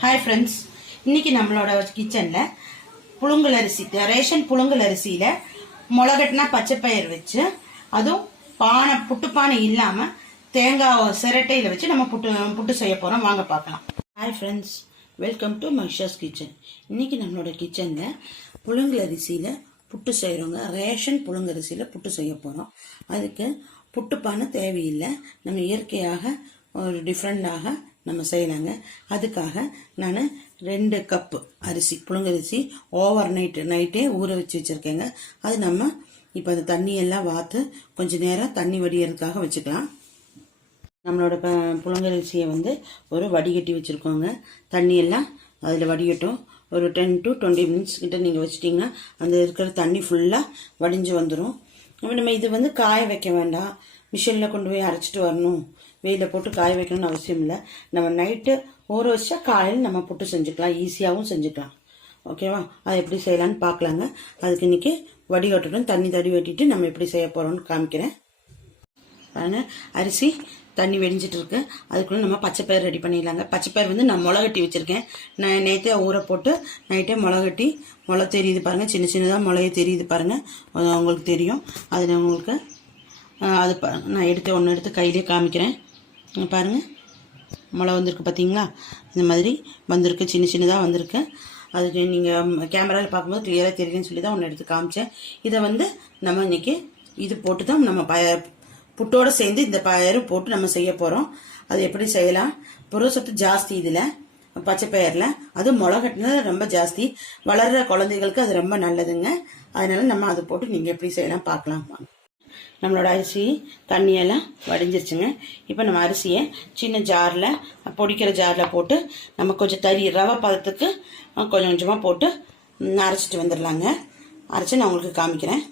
Hi friends, இன்னைக்கு நம்மளோட கிச்சனில் புழுங்கல் அரிசி, ரேஷன் புழுங்கல் அரிசியில் மிளகட்டினா பச்சைப்பயிர் வச்சு, அதுவும் புட்டு பானை இல்லாமல் தேங்காய் சிரட்டையில் வச்சு நம்ம புட்டு செய்ய போகிறோம். வாங்க பார்க்கலாம். Hi friends, welcome to Maisha's kitchen. இன்னைக்கு நம்மளோட கிச்சனில் புழுங்கல் அரிசியில் புட்டு செய்கிறோங்க. ரேஷன் புழுங்கரிசியில் புட்டு செய்ய போகிறோம். அதுக்கு புட்டுப்பானை தேவையில்லை, நம்ம இயற்கையாக ஒரு டிஃப்ரெண்டாக நம்ம செய்யலாங்க. அதுக்காக நான் 2 கப்பு அரிசி, புழுங்கரிசி ஓவர் நைட்டே ஊற வச்சு வச்சுருக்கேங்க. அது நம்ம இப்போ அந்த தண்ணியெல்லாம் வாத்து கொஞ்சம் நேரம் தண்ணி வடிகிறதுக்காக வச்சுக்கலாம். நம்மளோட புழுங்கரிசியை ஒரு வடிகட்டி வச்சுருக்கோங்க. தண்ணியெல்லாம் அதில் வடிகட்டும். ஒரு 10 to 20 மினிட்ஸ் கிட்ட நீங்கள் வச்சிட்டிங்கன்னா அந்த இருக்கிற தண்ணி ஃபுல்லாக வடிஞ்சு வந்துடும். நம்ம இது காய வைக்க வேண்டாம், மிஷினில் கொண்டு போய் அரைச்சிட்டு வரணும், வெயிலில் போட்டு காய வைக்கணும்னு அவசியம் இல்லை. நம்ம நைட்டு ஊற வச்சா காலையில் நம்ம புட்டு செஞ்சுக்கலாம், ஈஸியாகவும் செஞ்சுக்கலாம். ஓகேவா? அது எப்படி செய்யலான்னு பார்க்கலாங்க. அதுக்கு இன்றைக்கி வடிகட்டணும், தண்ணி வட்டிட்டு நம்ம எப்படி செய்ய போகிறோம்னு காமிக்கிறேன். அரிசி தண்ணி வெடிஞ்சிட்டு இருக்கு. அதுக்குள்ளே நம்ம பச்சைப்பயிர் ரெடி பண்ணிடலாங்க. பச்சைப்பயிர் நான் முளகட்டி வச்சுருக்கேன். நான் நேற்றே ஊற போட்டு நைட்டே முளகட்டி, முளை தெரியுது பாருங்கள், சின்ன சின்னதாக முளைய தெரியுது பாருங்கள், உங்களுக்கு தெரியும். அது உங்களுக்கு அது நான் ஒன்று எடுத்து கையிலே காமிக்கிறேன். பாருங்கள், முளை வந்திருக்கு பார்த்தீங்களா? இந்த மாதிரி வந்திருக்கு, சின்ன சின்னதாக வந்திருக்கு. அது நீங்கள் கேமராவில் பார்க்கும்போது கிளியராக தெரியுதுன்னு சொல்லி தான் ஒன்று எடுத்து காமிச்சேன். இதை நம்ம இன்றைக்கி இது போட்டு தான் நம்ம புட்டோடு சேர்ந்து இந்த பயிறு போட்டு நம்ம செய்ய போகிறோம். அது எப்படி செய்யலாம்? புரதச்சத்து ஜாஸ்தி இதில், பச்சைப்பயிரில். அது முளகட்டினது ரொம்ப ஜாஸ்தி. வளர்கிற குழந்தைகளுக்கு அது ரொம்ப நல்லதுங்க. அதனால நம்ம அதை போட்டு நீங்கள் எப்படி செய்யலாம் பார்க்கலாம். நம்மளோட அரிசி தண்ணியெல்லாம் வடிஞ்சிருச்சுங்க. இப்போ நம்ம அரிசியை சின்ன ஜாரில், பொடிக்கிற ஜாரில் போட்டு நம்ம கொஞ்சம் ரவை பதத்துக்கு கொஞ்சம் கொஞ்சமாக போட்டு அரைச்சிட்டு வந்துடலாங்க. அரைச்சி நான் உங்களுக்கு காமிக்கிறேன்.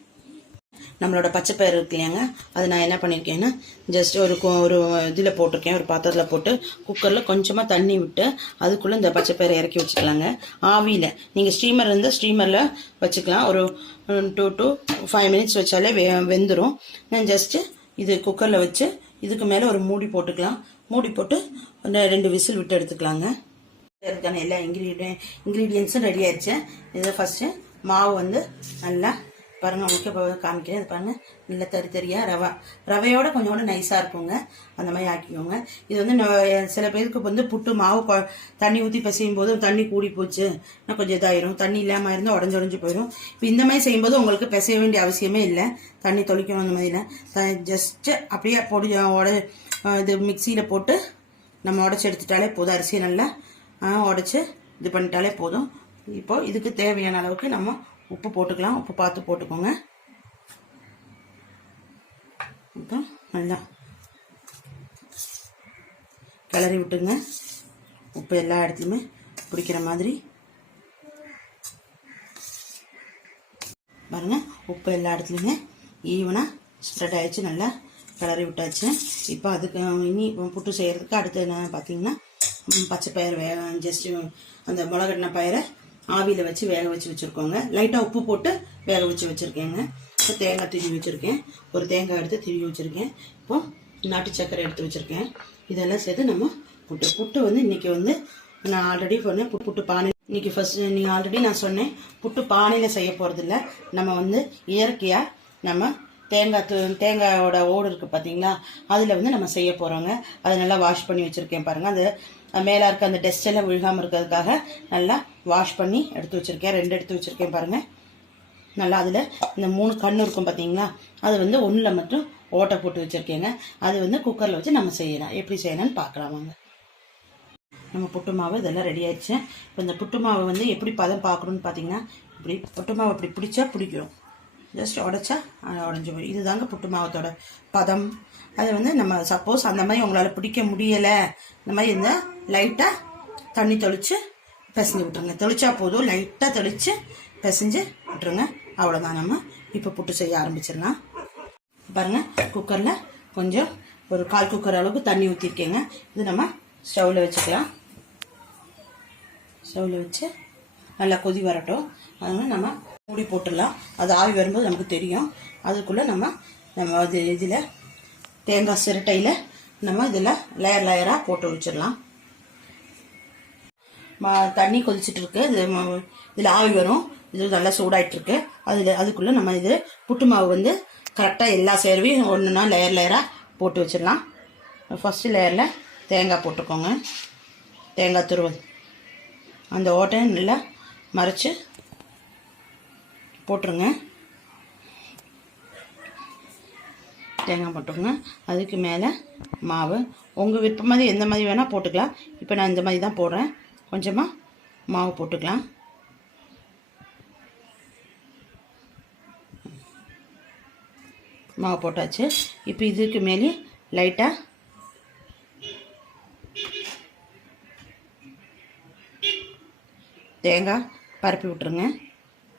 நம்மளோட பச்சைப்பயிறு இருக்கு இல்லையாங்க, அது நான் என்ன பண்ணியிருக்கேன்னா ஜஸ்ட் ஒரு இதில் போட்டிருக்கேன், ஒரு பாத்திரத்தில் போட்டு குக்கரில் கொஞ்சமாக தண்ணி விட்டு அதுக்குள்ளே இந்த பச்சைப்பயிரை இறக்கி வச்சுக்கலாங்க. ஆவியில் நீங்கள் ஸ்டீமர் இருந்தால் ஸ்டீமரில் வச்சுக்கலாம். ஒரு 2 to 5 மினிட்ஸ் வச்சாலே வெந்துடும். நான் ஜஸ்ட்டு இது குக்கரில் வச்சு இதுக்கு மேலே ஒரு மூடி போட்டுக்கலாம். மூடி போட்டு 2 விசில் விட்டு எடுத்துக்கலாங்க. அதுக்கான எல்லா இன்க்ரீடியன்ஸும் ரெடி ஆயிடுச்சு. இதை ஃபஸ்ட்டு மாவு நல்லா பாருங்கள், உங்களுக்கு காமிக்கிறேன். அது பாருங்கள், நல்லா தரியாக ரவையோட கொஞ்சோட நைஸாக இருக்குங்க. அந்த மாதிரி ஆக்கிக்கோங்க. இது சில பேருக்கு புட்டு மாவு தண்ணி ஊற்றி பிசையும் போது தண்ணி கூடி போச்சு, கொஞ்சம் இதாயிரும். தண்ணி இல்லாமல் இருந்தால் உடஞ்சி போயிடும். இப்போ இந்த மாதிரி செய்யும்போது உங்களுக்கு பிசைய வேண்டிய அவசியமே இல்லை. தண்ணி தொளிக்கணும் அந்த மாதிரிலாம். ஜஸ்ட்டு அப்படியே இது மிக்சியில் போட்டு நம்ம உடச்சி எடுத்துட்டாலே போதும். அரிசியை நல்லா உடச்சி இது பண்ணிட்டாலே போதும். இப்போ இதுக்கு தேவையான அளவுக்கு நம்ம உப்பு போட்டுக்கலாம். உப்பு பார்த்து போட்டுக்கோங்க. இப்போ நல்லா கிளறி விட்டுங்க. உப்பு எல்லா இடத்துலையுமே பிடிக்கிற மாதிரி பாருங்க. உப்பு எல்லா இடத்துலையுமே ஈவனாக ஸ்ப்ரெட் ஆயிடுச்சு. நல்லா கிளறி விட்டாச்சு. இப்போ அதுக்கு இனி புட்டு செய்கிறதுக்கு அடுத்து என்ன பார்த்தீங்கன்னா, பச்சைப்பயிர் ஜஸ்ட் அந்த முளகட்டின பயிரை ஆவியில் வச்சு வேக வச்சு வச்சுருக்கோங்க. லைட்டாக உப்பு போட்டு வேக வச்சு வச்சுருக்கேங்க. இப்போ தேங்காய் திருவி வச்சுருக்கேன். ஒரு தேங்காய் எடுத்து திருவி வச்சுருக்கேன். இப்போது நாட்டு சர்க்கரை எடுத்து வச்சுருக்கேன். இதெல்லாம் சேர்த்து நம்ம புட்டு இன்றைக்கி நான் ஆல்ரெடி சொன்னேன் புட்டு பானை. இன்றைக்கி நீங்கள் ஆல்ரெடி நான் சொன்னேன் புட்டு பானையில் செய்ய போகிறதில்ல. நம்ம இயற்கையாக நம்ம தேங்காயோட ஓடு இருக்குது பார்த்தீங்களா, அதில் நம்ம செய்ய போகிறோங்க. அதை நல்லா வாஷ் பண்ணி வச்சுருக்கேன் பாருங்கள். அது மேலே இருக்க அந்த டஸ்ட் எல்லாம் விழுகாமல் இருக்கிறதுக்காக நல்லா வாஷ் பண்ணி எடுத்து வச்சுருக்கேன். 2 எடுத்து வச்சுருக்கேன் பாருங்கள். நல்லா அதில் இந்த 3 கண் இருக்கும் பார்த்தீங்களா, அது 1 மட்டும் ஓட்டை போட்டு வச்சுருக்கேங்க. அது குக்கரில் வச்சு நம்ம செய்யலாம். எப்படி செய்யலாம்னு பார்க்கலாம் வாங்க. நம்ம புட்டு மாவு இதெல்லாம் ரெடி ஆயிடுச்சு. இப்போ இந்த புட்டு மாவு எப்படி பதம் பார்க்கணுன்னு பார்த்தீங்கன்னா, இப்படி புட்டு மாவு இப்படி பிடிச்சா பிடிக்கும், ஜஸ்ட் உடைச்சா உடஞ்சி போய். இதுதாங்க புட்டு மாவத்தோட பதம். அது நம்ம சப்போஸ் அந்த மாதிரி உங்களால் பிடிக்க முடியலை, இந்த மாதிரி இருந்தால் லைட்டாக தண்ணி தெளித்து பிசைஞ்சு விட்டுருங்க. தெளிச்சா போதும், லைட்டாக தெளித்து பிசைஞ்சு விட்டுருங்க. அவ்வளோதான். நம்ம இப்போ புட்டு செய்ய ஆரம்பிச்சிடலாம். பாருங்கள், குக்கரில் கொஞ்சம் ஒரு 1/4 குக்கர் அளவுக்கு தண்ணி ஊற்றிருக்கேங்க. இது நம்ம ஸ்டவ்வில் வச்சுக்கலாம். ஸ்டவ்வில் வச்சு நல்லா கொதி வரட்டும். அதனால நம்ம மூடி போட்டுடலாம். அது ஆவி வரும்போது நமக்கு தெரியும். அதுக்குள்ளே நம்ம இதில் தேங்காய் சிரட்டையில் நம்ம இதில் லேயராக போட்டு வச்சிடலாம். தண்ணி கொதிச்சுட்டு இருக்கு. இதில் ஆவி வரும். இது நல்லா சூடாயிட்டு இருக்கு. அதுக்குள்ளே நம்ம இது புட்டு மாவு வந்து கரெக்டாக எல்லா சேர்வையும் ஒன்றுனா லேயராக போட்டு வச்சிடலாம். ஃபஸ்ட்டு லேயரில் தேங்காய் போட்டுக்கோங்க. தேங்காய் துருவல் அந்த ஓட்டையை நல்லா மறைச்சி போட்டுருங்க. தேங்காய் போட்டுருங்க. அதுக்கு மேலே மாவு உங்கள் விருப்பம் மாதிரி எந்த மாதிரி வேணால் போட்டுக்கலாம். இப்போ நான் இந்த மாதிரி தான் போடுறேன். கொஞ்சமாக மாவு போட்டுக்கலாம். மாவு போட்டாச்சு. இப்போ இதுக்கு மேலே லைட்டாக தேங்காய் பரப்பி விட்டுருங்க.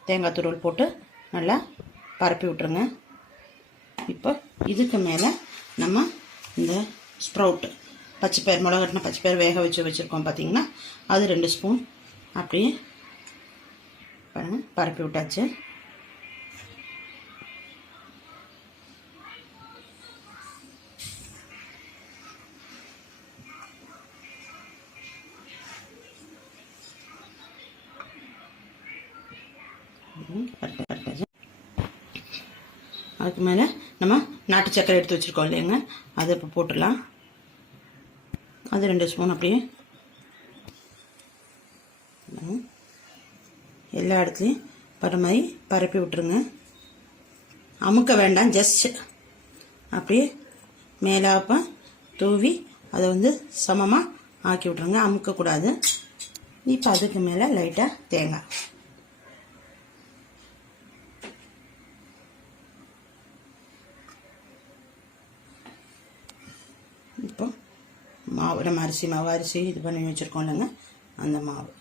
தேங்காய் துருவல் போட்டு நல்லா பரப்பி விட்டுருங்க. இப்போ இதுக்கு மேலே நம்ம இந்த ஸ்ப்ரவுட்டு பச்சைப்பயிர் மிளகா கட்டின பச்சைப்பயிர் வேக வச்சுருக்கோம் பார்த்தீங்கன்னா, அது 2 ஸ்பூன் அப்படியே பாருங்கள் பரப்பி விட்டாச்சு. அதுக்கு மேலே நம்ம நாட்டு சக்கரை எடுத்து வச்சுருக்கோம் இல்லைங்க, அதை இப்போ போட்டுடலாம். அது 2 ஸ்பூன் அப்படியே எல்லா இடத்துலையும் பர மாதிரி பரப்பி விட்டுருங்க. அமுக்க வேண்டாம், ஜஸ்ட் அப்படியே மேலாப்ப தூவி அதை வந்து சமமாக ஆக்கி விட்ருங்க. அமுக்கக்கூடாது. இப்போ அதுக்கு மேலே லைட்டாக தேங்காய் இப்போ மாவு நம்ம அரிசி இது பண்ணி வச்சுருக்கோம் இல்லைங்க, அந்த மாவு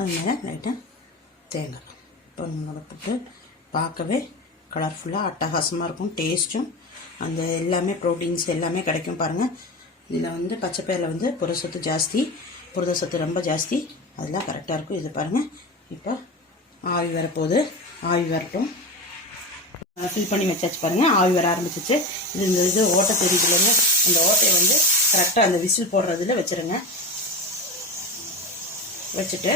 அது மேலே லைட்டாக தேங்காய். இப்போ நம்மளோட புட்டு பார்க்கவே கலர்ஃபுல்லாக அட்டகாசமாக இருக்கும். டேஸ்ட்டும் அந்த எல்லாமே ப்ரோட்டீன்ஸ் எல்லாமே கிடைக்கும் பாருங்கள். இதில் வந்து பச்சைப்பயிரில் வந்து புரதச்சத்து ஜாஸ்தி, புரதச்சத்து ரொம்ப ஜாஸ்தி, அதெல்லாம் கரெக்டாக இருக்கும். இது பாருங்கள். இப்போ ஆவி வரப்போகுது. ஆவி வரட்டும். ஃபில் பண்ணி வச்சாச்சு பாருங்கள். ஆவி வர ஆரம்பிச்சிச்சு. இது ஓட்டை தெரியுதுலங்க, அந்த ஓட்டையை வந்து கரெக்டாக அந்த விசில் போடுறதுல வச்சுருங்க. வச்சுட்டு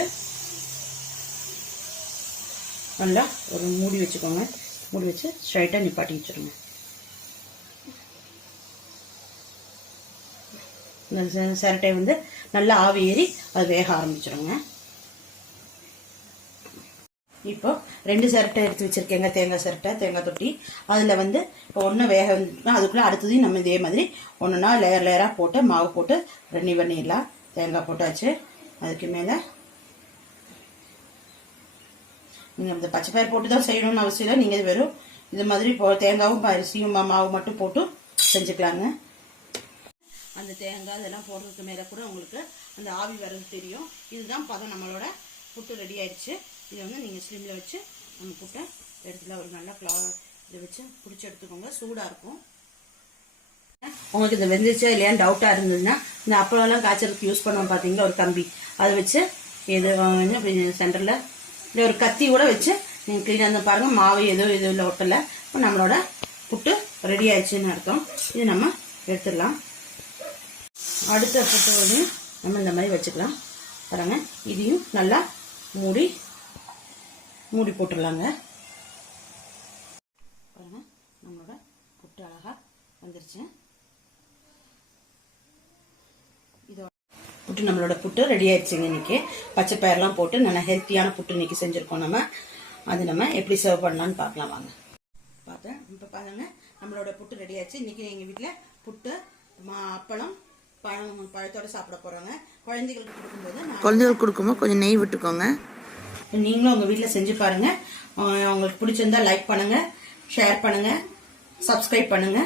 நல்லா ஒரு மூடி வச்சுக்கோங்க. மூடி வச்சு ஸ்ட்ரைட்டாக நிப்பாட்டி வச்சுருங்க. இந்த சிரட்டை வந்து நல்லா ஆவி ஏறி அது வேக ஆரம்பிச்சிடுங்க. இப்போ 2 சிரட்டை எடுத்து வச்சுருக்கேங்க. தேங்காய் சிரட்டை, தேங்காய் தொட்டி. அதில் வந்து இப்போ ஒன்று வேக வந்துட்டுனா அதுக்குள்ளே அடுத்ததையும் நம்ம இதே மாதிரி ஒன்றுனா லேயராக போட்டு மாவு போட்டு ரெடி பண்ணிடலாம். தேங்காய் போட்டாச்சு. அதுக்கு மேலே நீங்கள் இந்த பச்சைப்பயிர் போட்டு தான் செய்யணும்னு அவசியம் இல்லை. நீங்கள் வெறும் இது மாதிரி தேங்காவும் அரிசியும் மாவு மட்டும் போட்டு செஞ்சுக்கலாங்க. அந்த தேங்காய் இதெல்லாம் போடுறதுக்கு மேலே கூட உங்களுக்கு அந்த ஆவி வர்றது தெரியும். இதுதான் பதம். நம்மளோட புட்டு ரெடி ஆயிடுச்சு. இதை வந்து நீங்கள் ஸ்லிம்மில் வச்சு நம்ம புட்டை எடுத்துல ஒரு நல்லா இதை வச்சு பிடிச்சி எடுத்துக்கோங்க. சூடாக இருக்கும். உங்களுக்கு இந்த வெந்துச்சா இல்லையான்னு டவுட்டாக இருந்ததுன்னா இந்த அப்பளம்லாம் காய்ச்சலுக்கு யூஸ் பண்ணுவோம் பார்த்தீங்களா, ஒரு கம்பி, அதை வச்சு எது அப்படி சென்டரில் இல்லை ஒரு கத்தி கூட வச்சு நீங்கள் க்ளீனாக இருந்தால் பாருங்கள். மாவு எதுவும் இல்லை, ஒட்டலை. இப்போ நம்மளோட புட்டு ரெடி ஆயிடுச்சுன்னு அர்த்தம். இது நம்ம எடுத்துடலாம். அடுத்த புட்டு வந்து நம்ம இந்த மாதிரி வச்சுக்கலாம் பாருங்கள். இதையும் நல்லா மூடி போட்டுடலாங்க. பாருங்கள் நம்மளோட புட்டு அழகாக வந்துருச்சு. இதோட புட்டு நம்மளோட புட்டு ரெடி ஆயிடுச்சுங்க. இன்னைக்கு பச்சை பயிரெலாம் போட்டு நல்லா ஹெல்த்தியான புட்டு இன்னைக்கு செஞ்சுருக்கோம். நம்ம அது நம்ம எப்படி சர்வ் பண்ணலான்னு பார்க்கலாம் வாங்க. பார்த்தேன். இப்போ பாருங்க நம்மளோட புட்டு ரெடி ஆயிடுச்சு. இன்னைக்கு எங்கள் வீட்டில் புட்டு அப்பளம் பழத்தோட சாப்பிட போறாங்க. குழந்தைகளுக்கு கொடுக்கும்போது கொஞ்சம் நெய் விட்டுக்கோங்க. நீங்களும் உங்க வீட்டில் செஞ்சு பாருங்க. உங்களுக்கு பிடிச்சிருந்தா லைக் பண்ணுங்க, ஷேர் பண்ணுங்க, சப்ஸ்கிரைப் பண்ணுங்க.